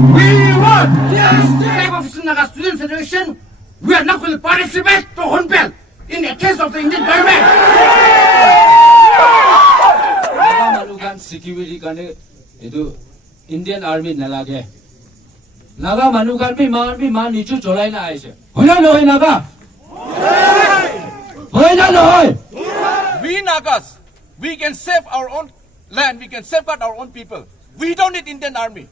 We want yes, type of Naga Student Federation. We are not going to participate to Honpel in the case of the Indian government. Naga Manukan security kane itu Indian Army nalage. Naga Manukan bi man nichu cholai na aise. Hoina noy Naga. Hoina noy. We Nagas, we can save our own land. We can safeguard our own people. We don't need Indian Army.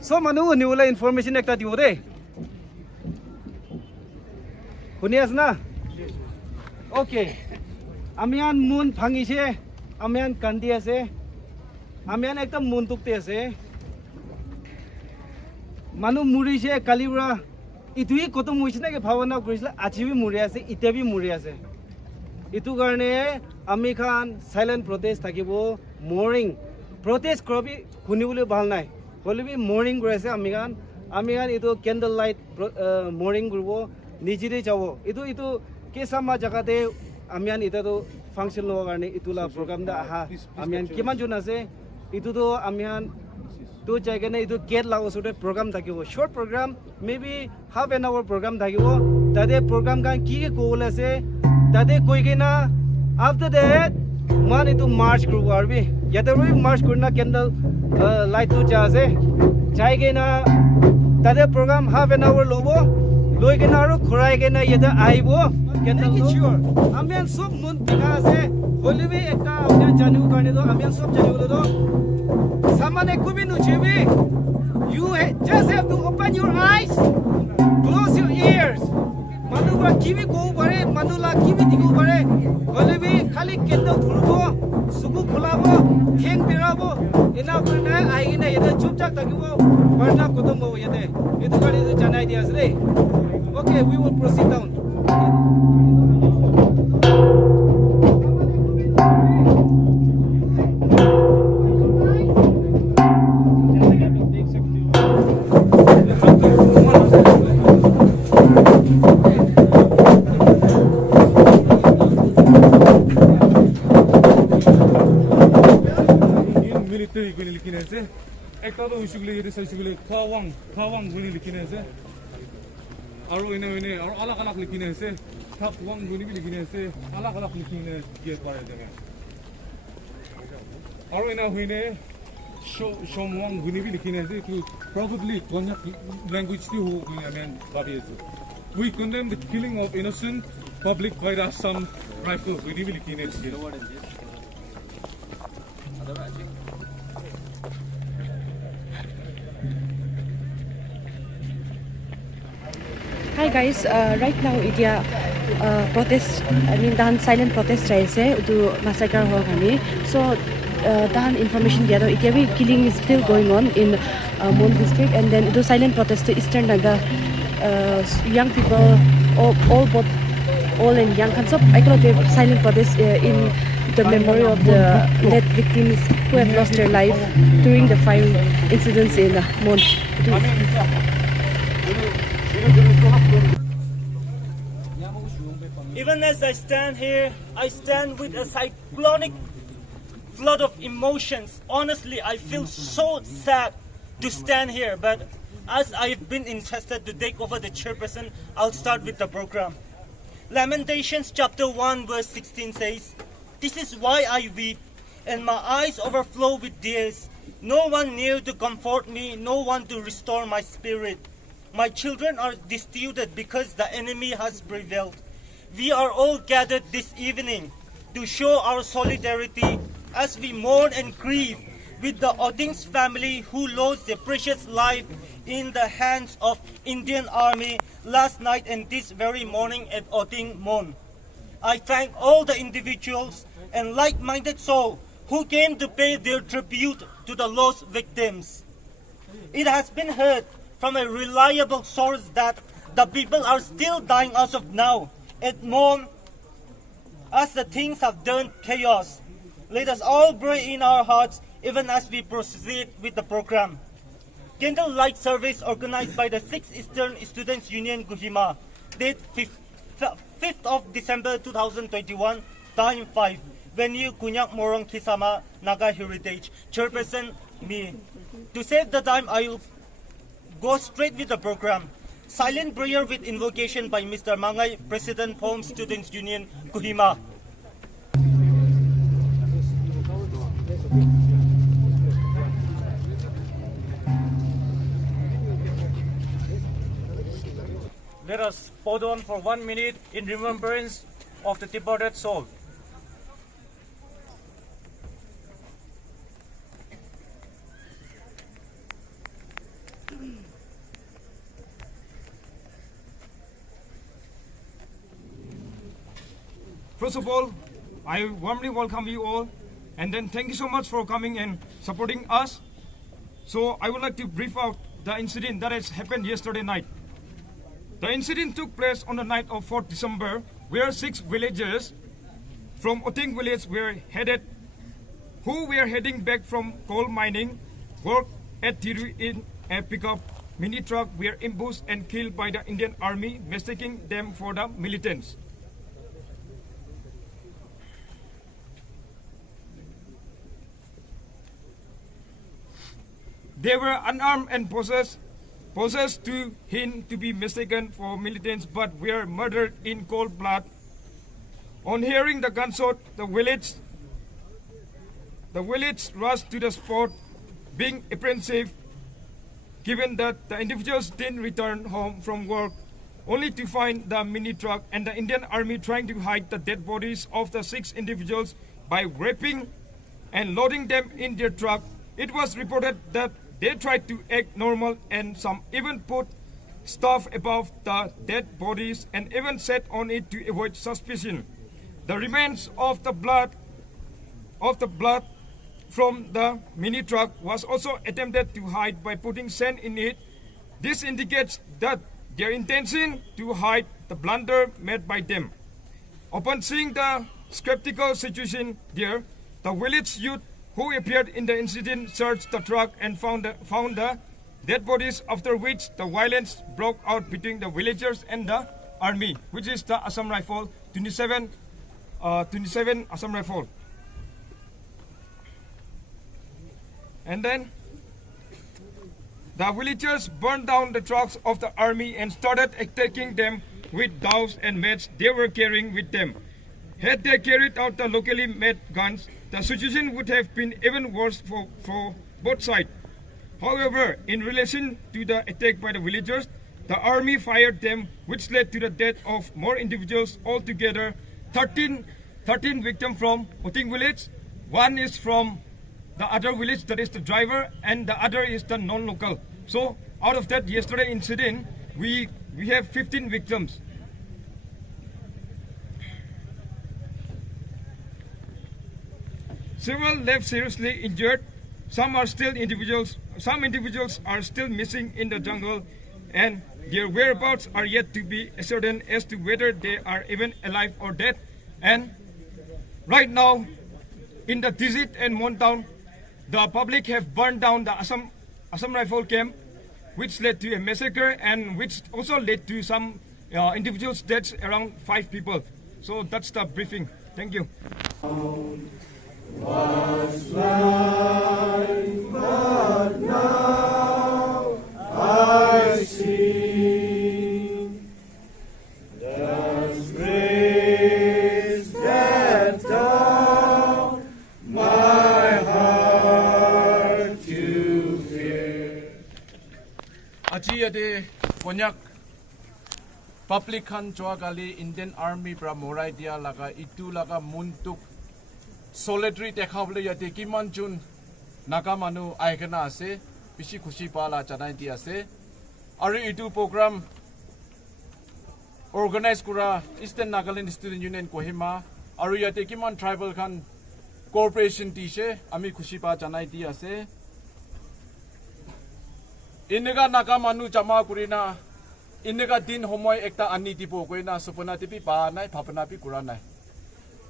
So manu niwala information ekta dibo de. Huni asna? Okay. Amian moon phangise, amian kandi ase, amian ekta moon tukte ase. Manu murise kalibra itui koto muisna ke bhavana korisla achibi muri ase, itebi muri ase. Itu karone ami khan silent protest thakibo, mourning protest krobi hunibole bhal nai. Holibi mourning korase ami khan itu candle light mourning koribo, nijire jabo. Itu Kisama jagate amian itu function lo karone itula program da aha amian kiman jon ase itu to amian to jaga na itu gate la osore program thakibo, short program, maybe half an hour program thakibo. Tade program kan ki goal ase tade koi kena after that man itu march koribo arbi yata roi march korna candle light to jase jai kena tade program half an hour lobo loi kena aru khorai kena yata aibo candle lo amian sob mun pika ase holibi ekta amian janu karne do amian sob janu lo do samane kubi nu chibi you just have to open your eyes, close your ears. Manula kiwi go bare, manula kiwi digu bare. Holibi khali candle dhulbo, subu khulabo, theng birabo. Ina karna aina yada chupchak takibo, barna kodom ho yade. Itu kali itu janai dia asle. Okay, we will proceed down. Ekta to ushugli yede saishugli khawang guni likhine ase aru ene aru alag likhine ase thap wang guni bi likhine ase alag likhine ge pare jage aru ene hoine shom wang guni bi likhine ase to probably konyak language ti ho amen babi ase we condemn the killing of innocent public by the Assam Rifles guni bi likhine ase Hi guys, right now India protest, dan silent protest raise to massacre ho kami. So dan information dia to India killing is still going on in Mon district, and then do silent protest to Eastern Naga young people all and young kan so I call it silent protest in the memory of the dead victims who have lost their life during the fire incidents in Mon. Even as I stand here, I stand with a cyclonic flood of emotions. Honestly, I feel so sad to stand here, but as I've been entrusted to take over the chairperson, I'll start with the program. Lamentations chapter 1 verse 16 says, "This is why I weep, and my eyes overflow with tears. No one near to comfort me, no one to restore my spirit. My children are destitute because the enemy has prevailed. We are all gathered this evening to show our solidarity as we mourn and grieve with the Oting's family who lost their precious life in the hands of Indian Army last night and this very morning at Oting Mon. I thank all the individuals and like-minded souls who came to pay their tribute to the lost victims. It has been heard from a reliable source that the people are still dying as of now at Mon as the things have turned chaos. Let us all pray in our hearts even as we proceed with the program. Candlelight service organized by the 6th Eastern Students Union Kohima, date 5th of December 2021, time 5, venue Kunyak Morong Kisama, Naga Heritage, chairperson me. To save the time, I will go straight with the program. Silent prayer with invocation by Mr. Mangay, President Home Students Union Kohima. Let us pause on for 1 minute in remembrance of the departed soul. First of all, I warmly welcome you all, and then thank you so much for coming and supporting us. So I would like to brief out the incident that has happened yesterday night. The incident took place on the night of 4th December, where 6 villagers from Oting village were heading back from coal mining work at Tiru in a pickup mini truck were ambushed and killed by the Indian Army, mistaking them for the militants. They were unarmed and possessed to him to be mistaken for militants, but were murdered in cold blood. On hearing the gunshot, the village rushed to the spot, being apprehensive, given that the individuals didn't return home from work, only to find the mini truck and the Indian Army trying to hide the dead bodies of the 6 individuals by wrapping and loading them in their truck. It was reported that they tried to act normal, and some even put stuff above the dead bodies and even sat on it to avoid suspicion. The remains of the blood from the mini truck was also attempted to hide by putting sand in it. This indicates that their intention to hide the blunder made by them. Upon seeing the skeptical situation there, the village youth who appeared in the incident searched the truck and found the dead bodies, after which the violence broke out between the villagers and the army, which is the Assam Rifle, 27 Assam Rifle. And then the villagers burned down the trucks of the army and started attacking them with douse and mats they were carrying with them. Had they carried out the locally made guns, the situation would have been even worse for both sides. However, in relation to the attack by the villagers, the army fired them, which led to the death of more individuals. Altogether, 13 victims from Oting village. One is from the other village, that is the driver, and the other is the non-local. So out of that yesterday incident, we have 15 victims. Several left seriously injured. Some individuals are still missing in the jungle, and their whereabouts are yet to be ascertained as to whether they are even alive or dead. And right now, in the desert and mountain, the public have burned down the Assam Rifle camp, which led to a massacre and which also led to some individuals' deaths, around 5 people. So that's the briefing. Thank you. Was blind, but now I see. There's grace that taught my heart to fear. Aji ade konyak public khan joagali Indian Army pra morai dia laga itu laga muntuk solitary dekhabole yate kiman jun naga manu aikana ase bishi khushi pala chanai di ase aru itu program organize kura Eastern Nagaland Student Union Kohima aru yate kiman tribal khan corporation tishe ami khushi pa chanai di ase inega naga manu jama kurina inega din homoy ekta ani tipo koina supana tipi pa nai phapana pi kura nai,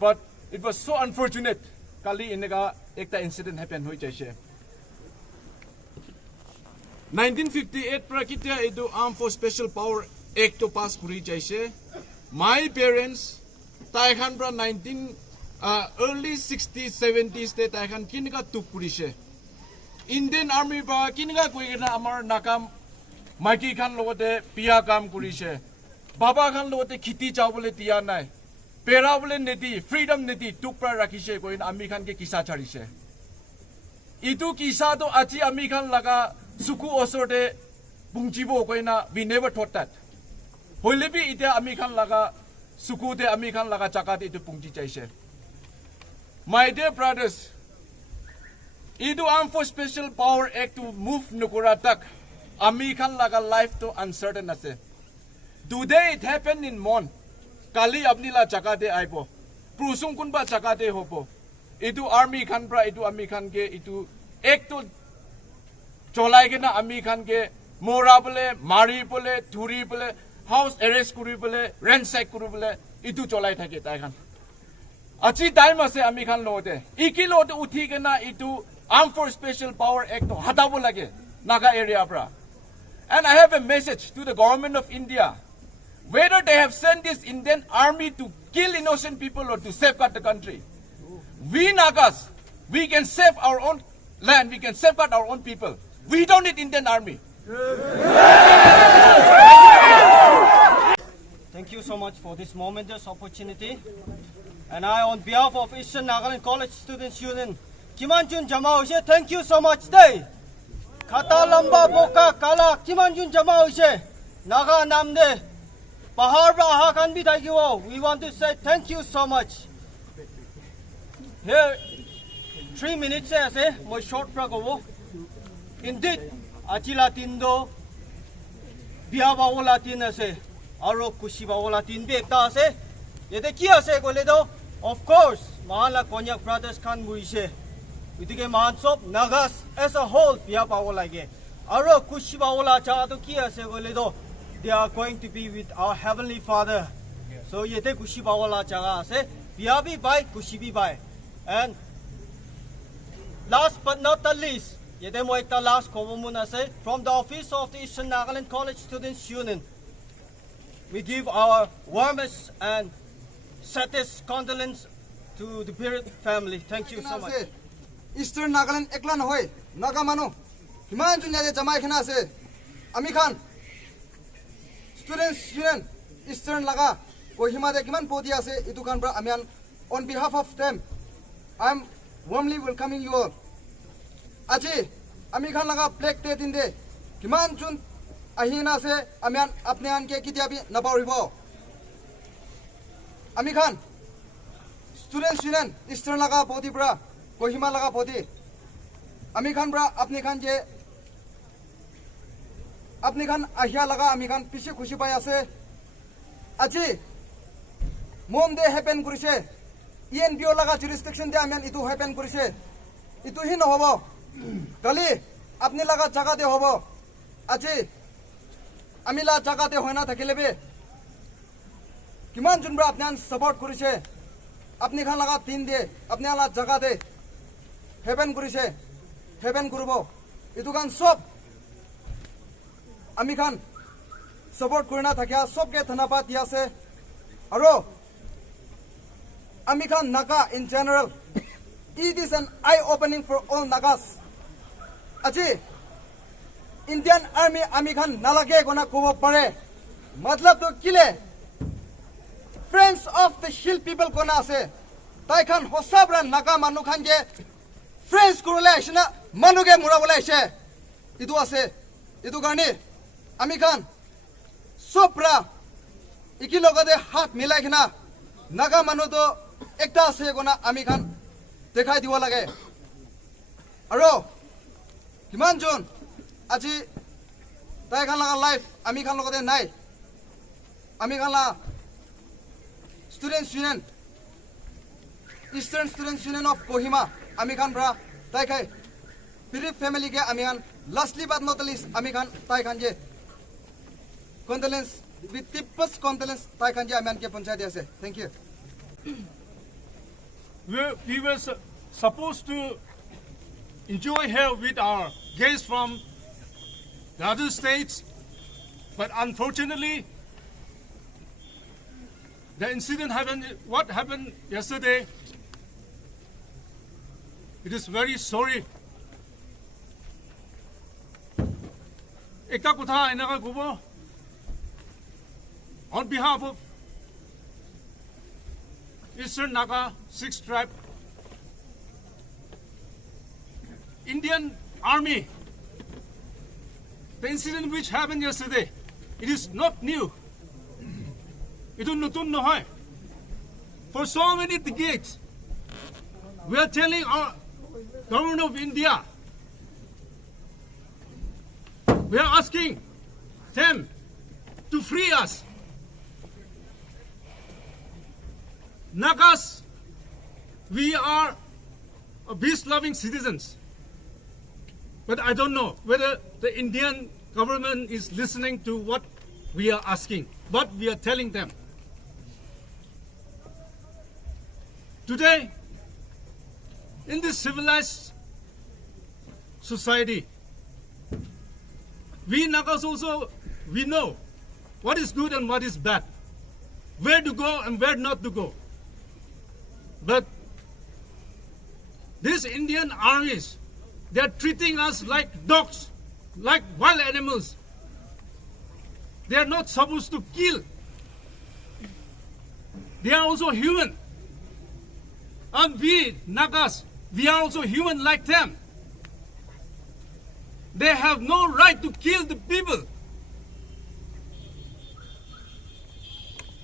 but it was so unfortunate. Kali inega ekta incident happen hoi jaise 1958 prakitia edu Armed Force Special Power Act to pass kuri jaise my parents tai khan pra early 60s 70s te tai khan kinga tuk purise Indian Army ba kinga koigena amar nakam maiki khan logote pia kam kurise baba khan logote khiti chawbole tia nai pera bole neti freedom neti tukra rakhise koin ami khan ke kisa charise itu kisa to achi ami khan laga suku osorde bungjibo koina we never thought that hoilebi ite ami khan laga suku te ami khan laga chakate itu pungji chaise my dear brothers idu Armed Force Special Power Act to move nukura tak ami khan laga life to uncertain ase today it happened in Mon kali apni la chakate aibo prusung kunba chakate hobo idu army khan pra idu ami khan ke idu act to cholai ke na ami khan ke mora bole mari bole thuri bole house arrest kuri bole ransack kuri bole idu cholai thake tai khan achi time ase ami khan lote ikilote uthi ke na idu Armed Force Special Power Act to hatabo lage Naga area pra and I have a message to the government of India whether they have sent this Indian army to kill innocent people or to safeguard the country we Nagas we can save our own land we can safeguard our own people we don't need Indian army Thank you so much for this momentous opportunity. And I, on behalf of Eastern Nagaland College Students Union, Kimanjun Jamaushe, thank you so much. Day Kata Lamba Boka Kala Kimanjun Jamaushe Naga Namde Baharbra Hakan Bidagiwo. We want to say thank you so much. Here 3 minutes say my short pragovo. Indeed, Achila Tindo Biaba Latin say Aro Kushiba Latin Beta say Yete Kia say Goledo. Of course, Mahala Konyak brothers can Muise. Utige Mahansop Nagas as a whole Biaba Olage. Aro Kushiba Ola Chatu Kia say Goledo. They are going to be with our Heavenly Father. So Yete Kushiba Ola Chaga say Biabi by Kushibi by. And last but not the least, Yete Moita last Kovomuna say from the office of the Eastern Nagaland College Students Union. We give our warmest and saddest condolence to the bereaved family. Thank you so much. Eastern Nagaland eklan hoy Naga manu himan junya de jamai khana se ami khan students union Eastern laga kohima de kiman podi ase itu kan bra amian on behalf of them I am warmly welcoming you all aji ami khan laga plaque te din de kiman jun ahina se amian apne an ke kitia bi na paribo ami khan students union Eastern laga podi bra Kohima laga podi ami khan bra apni khan je apni khan ahya laga ami khan piche khushi pai ase aji mom de happen kurise ENBO laga jurisdiction de amian itu happen kurise itu hi no hobo kali apni laga jaga de hobo aji ami la jaga de hoina thakilebe kiman jun bra apnan support kurise apni khan laga tin de apni la jaga de heaven kurise heaven kurubo itu kan sob ami khan support kurina thakya sob ke dhanapad diase aro ami khan Naga in general it is an eye opening for all Nagas aji Indian army ami khan nalage gona kobo pare matlab to kile friends of the hill people gona ase tai khan hosabra Naga manu khan je friends kurule aishna manuge murabole aise itu ase itu garni ami khan sopra ikilogade hat milai khina Naga manu to ekta ase gona ami khan dekhai diwa lage aro kiman jon aji tai khan laga life ami khan logode nai ami khan la students union Eastern Students Union of Kohima ami khan bra tai khai bereaved family ke ami khan lastly but not least ami khan tai khan je condolence with deepest condolence tai khan je ami khan ke panchayat ase thank you We were supposed to enjoy here with our guests from the other states, but unfortunately, the incident happened. What happened yesterday? It is very sorry. Ekta kotha enaka kobo. On behalf of Eastern Naga 6th Tribe, Indian Army, the incident which happened yesterday, it is not new. It is notun nohoy. For so many decades, we are telling our government of India, we are asking them to free us. Nagas, we are peace-loving citizens. But I don't know whether the Indian government is listening to what we are asking, what we are telling them. Today, in this civilized society, we Nagas also, we know what is good and what is bad, where to go and where not to go. But these Indian armies, they are treating us like dogs, like wild animals. They are not supposed to kill. They are also human. And we, Nagas, we are also human like them. They have no right to kill the people.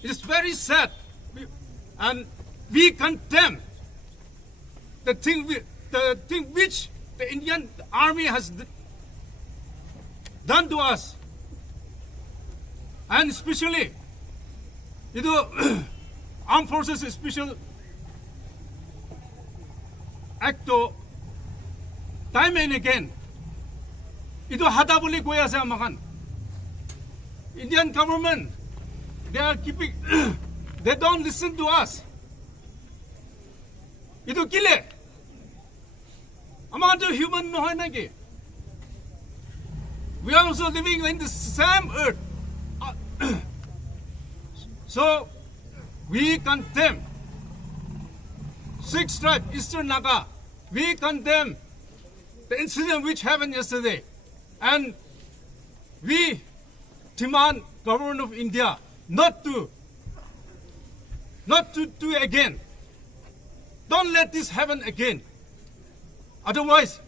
It is very sad. And we condemn the thing which the Indian Army has done to us. And especially, Armed Forces Special Act time and again, ito hata boli goya sa amakan. Indian government, they are keeping, they don't listen to us. Ito kile. Amakan to human no hoy nagi. We are also living in the same earth. So, we condemn 6th Tribe, Eastern Naga. We condemn the incident which happened yesterday. And we demand government of India not to do again. Don't let this happen again. Otherwise,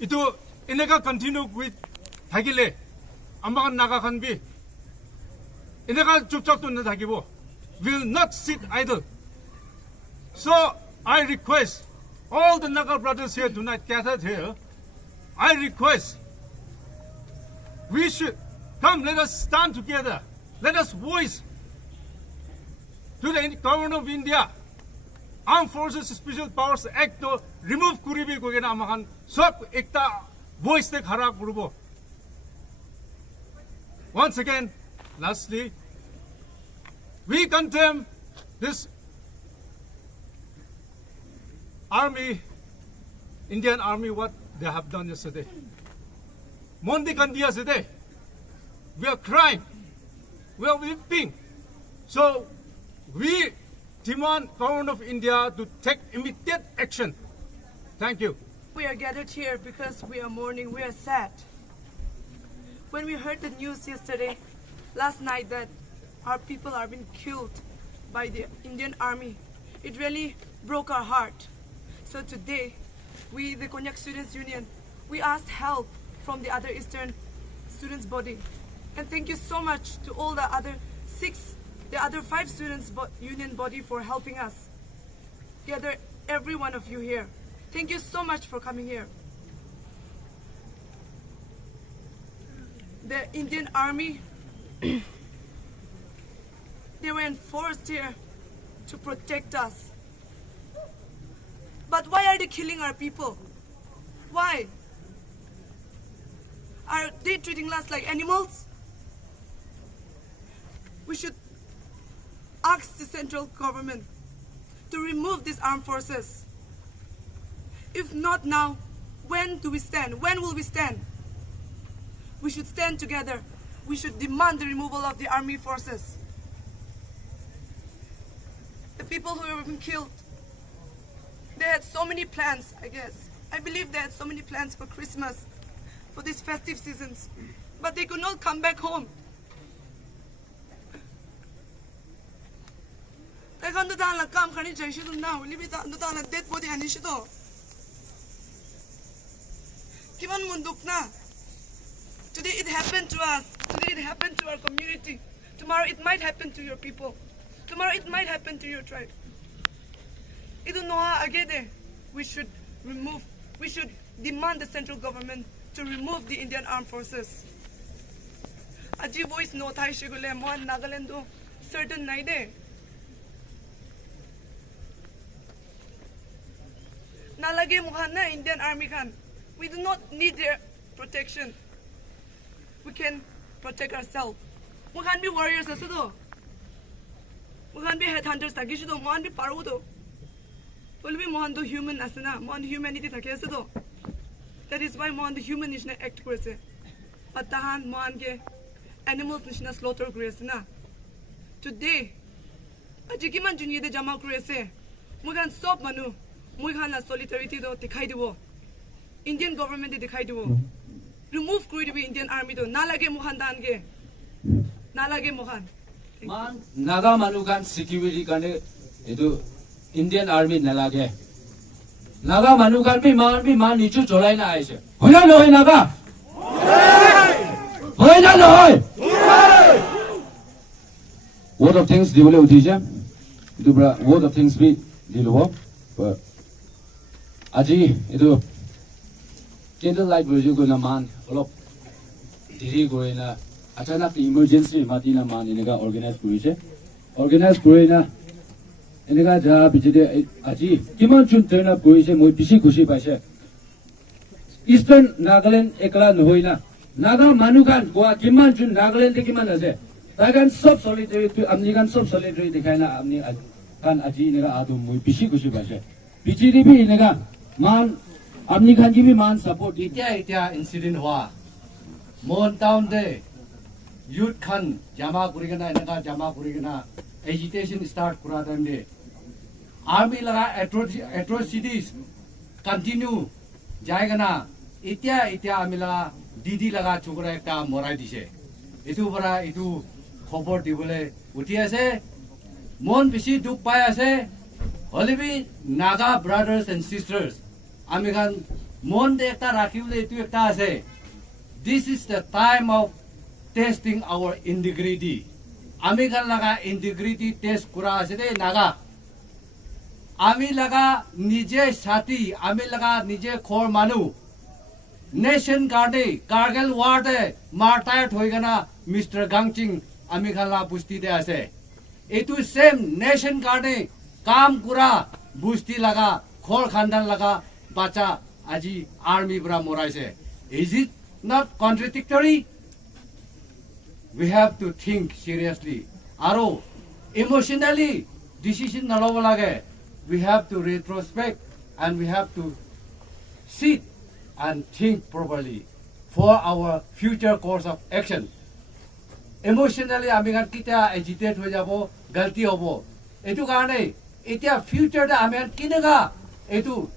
ito inaga continue with Hagile. Ambakan Naga kanbi. Inaga chupchak to na Hagibo. Will not sit idle. So I request all the Naga brothers here tonight gathered here. I request we should come. Let us stand together. Let us voice to the government of India. Armed Forces Special Powers Act to remove Kuribi Gogena Amahan. Sop ekta voice te khara kurubo. Once again, lastly, we condemn this army, Indian army, what they have done yesterday. Mondi Kandia today. We are crying. We are weeping. So we demand government of India to take immediate action. Thank you. We are gathered here because we are mourning, we are sad. When we heard the news yesterday, last night, that our people are being killed by the Indian Army, it really broke our heart. So today, we, the Konyak Students Union, we asked help from the other Eastern students' body. And thank you so much to all the other 5 students union body for helping us. Gather every one of you here. Thank you so much for coming here. The Indian Army, they were enforced here to protect us. But why are they killing our people? Why? Are they treating us like animals? We should ask the central government to remove these armed forces. If not now, When do we stand? When will we stand? We should stand together. We should demand the removal of the army forces. The people who have been killed, they had so many plans, I guess. I believe they had so many plans for Christmas, for these festive seasons, but they could not come back home. Kiman munduk na. Today it happened to us. Today it happened to our community. Tomorrow it might happen to your people. Tomorrow it might happen to your tribe. Ito noha agede. We should demand the central government to remove the Indian armed forces. Aji voice no thai shigule mo Nagaland do certain naide. Nalage muhan na Indian army kan. We do not need their protection. We can protect ourselves. We can be warriors as well. We can be headhunters. We can be parudo. We can be human as well. We can humanity. That is why we can human is not act kore. But tahan we can animals is not slaughter kore. Today, ajikiman juniye de jama kore. We can stop manu. We can solidarity do dikhai dibo. Indian government dikhai dibo. Remove Kuribi Indian army to nalage muhan dange. Nalage muhan. Man Naga manukan security kane itu Indian army nalage. Naga manukan bi man nichu cholai na aise. Hoina loy Naga. Hoina loy. Word of things di bole uthi je. Itu bra word of things bi di lo. But aji itu candlelight version ko naman olop diri ko na achanak emergency matina man inega organize kuri na inega ja bijide aji kiman chun turn up kuri se moi bishi khushi paise Eastern Nagaland ekla nohoina Naga manukan goa kiman chun Nagaland de kiman ase tagan sob solidarity to amnigan sob solidarity dikhaina amni kan aji inega adu moi bishi khushi paise bijide bi inega man Amni khan ki bhi man support इत्या incident हुआ Mohan town they youth khan jama kurigana enaka jama kurigana agitation start kura time de army laga atrocities continue jayega na इत्या amila didi laga chukra ekta morai dise etu bara etu khobor dibole uthi ase mon bishi duk pai ase holebi Naga brothers and sisters Amigan mon de ekta rakhiule tu ekta ase. This is the time of testing our integrity. Amigan laga integrity test kura ase de Naga. Ami laga nije sati, ami laga nije khor manu. Nation guard Kargil war de martyred hoigana Mr. Gangching Amigan la busti de ase. Etu same nation guard kam kura busti laga khor khandan laga Bacha aji army bra moraise. Is it not contradictory? We have to think seriously. Aro emotionally decision naloba lage. We have to retrospect and we have to sit and think properly for our future course of action. Emotionally amigan kita agitate ho jabo, galti hobo. Etu karone etia future da amigan kinega etu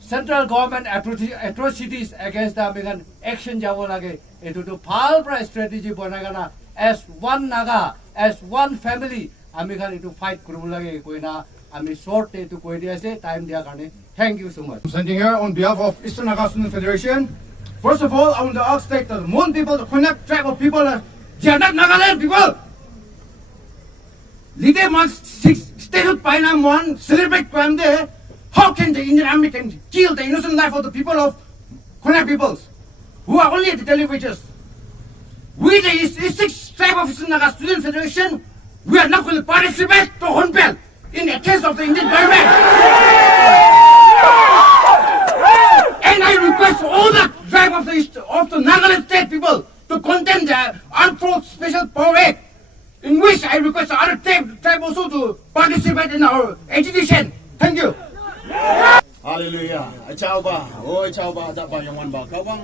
central government atrocities against the American action jabo lage etu to phal pra strategy banagana as one Naga as one family American to fight kuru lage koina ami short etu koi dia ase time dia karne thank you so much. I'm standing here on behalf of Eastern Naga Student Federation. First of all, I want to ask the Mon people, the Konyak tribe of people, they are not Nagaland people. Lide man statehood paina mon celebrate crime there. How can the Indian army can kill the innocent life of the people of Konyak peoples who are only at the televisions? We, the East tribe of Eastern Naga Student Federation, we are not going to participate to Honpel in the case of the Indian government. And I request all the tribe of the Nagaland state people to condemn the Armed Forces Special Power Act, in which I request the other tribe also to participate in our agitation. Thank you. Hallelujah. ba oi chao ba da ba yang wan ba ka bang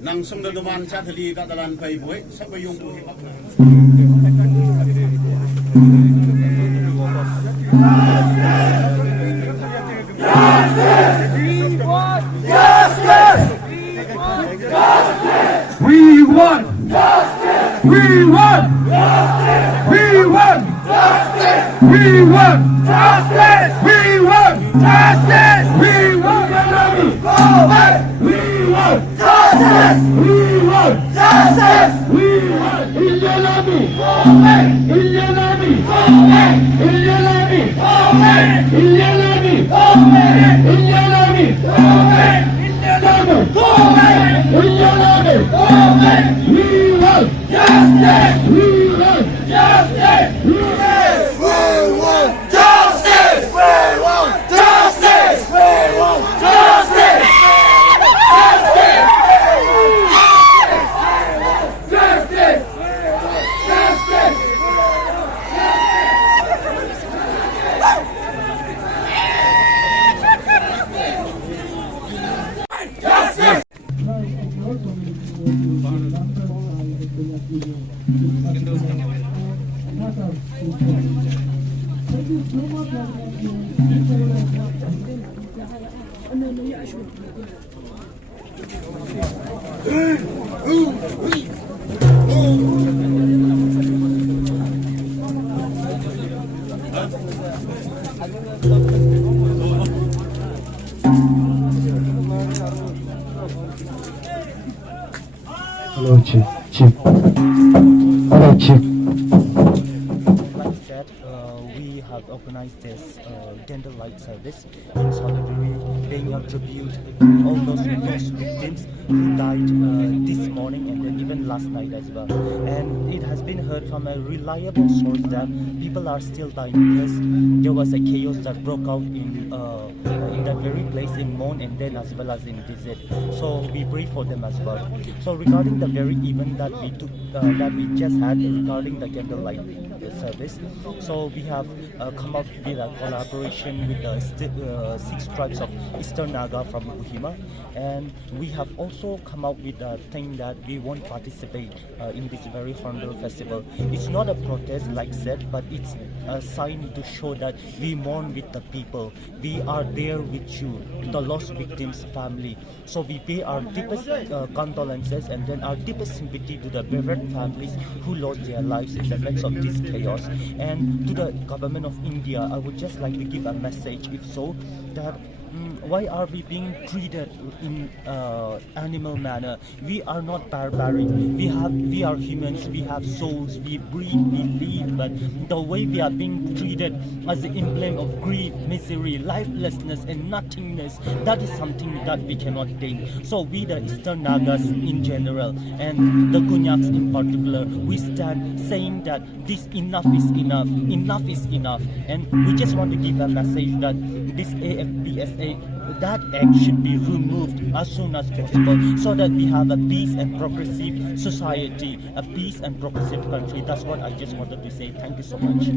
nang sung da duman cha thali ka dalan pai boi sab yung bu We want justice. We want justice. We want justice. We want justice. We want justice. We want justice. We want justice. We want justice. We want Indian Army. Indian Army. Indian Army. Indian Army. Indian Army. Indian Army. We want justice. We want justice. We want justice. We want justice. We want justice. Justice. Justice. Justice. Hello, Chief. Hello, Chief. Like that, we have organized this candlelight service in solidarity, paying a tribute to all those victims who died this morning and then even last night as well. And it has been heard from a reliable source that people are still dying because there was a chaos that broke out in that very place in Mon and then as well as in Dizet. So we pray for them as well. So regarding the very event that we took, that we just had regarding the candlelight service, so we have come up with a collaboration with the 6 tribes of Eastern Naga from Kohima, and we have also come up with a thing that we won't participate in this very horrible festival. It's not a protest like said, but it's a sign to show that we mourn with the people. We are there with you, the lost victims' family. So we pay our deepest condolences and then our deepest sympathy to the bereaved families who lost their lives in the midst of this chaos. And to the government of India, I would just like to give a message, if so, that why are we being treated in animal manner? We are not barbaric. We are humans. We have souls. We breathe. We live. But the way we are being treated as the emblem of grief, misery, lifelessness, and nothingness, that is something that we cannot take. So we, the Eastern Nagas in general, and the Kunyaks in particular, we stand saying that this enough is enough. Enough is enough. And we just want to give a message that this AFSPA, that act should be removed as soon as possible so that we have a peace and progressive society, a peace and progressive country. That's what I just wanted to say. Thank you so much.